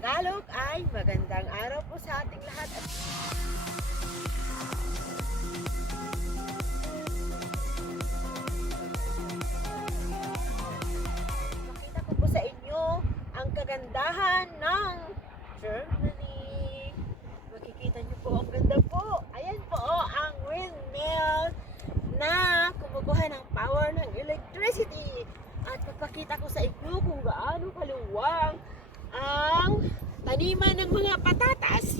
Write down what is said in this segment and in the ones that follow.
Tagalog ay magandang araw po sa ating lahat. Makita ko po sa inyo ang kagandahan ng Germany. Makikita niyo po, ang ganda po. Ayan po ang windmill na kumukuha ng power ng electricity. At papakita ko sa inyo kung gaano kaluwang ang taniman ng mga patatas.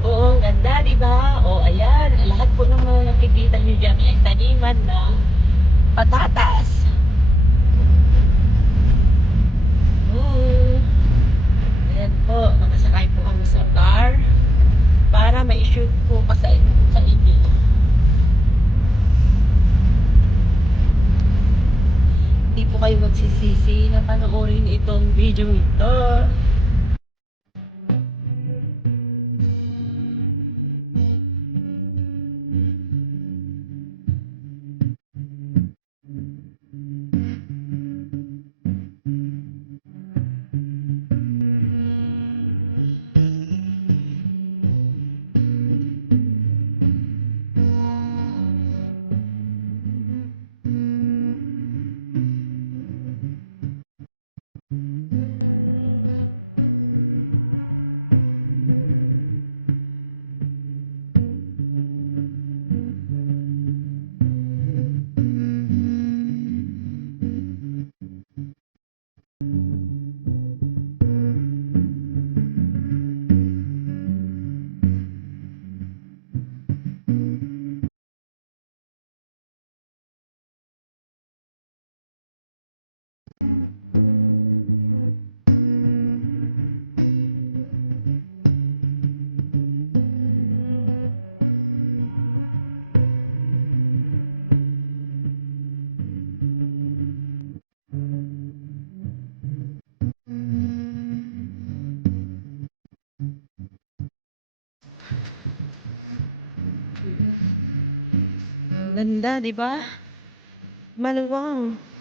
Oo, ganda, di ba? O, ayan, lahat po ng mga nakikita nyo dyan ay taniman ng patatas. Oo. Ayan po, nakasakay po kami sa car para ma-shoot po ko sa inyo. Hindi po kayo magsisisi na panoorin itong video ito. Ganda, di ba? Maluwang.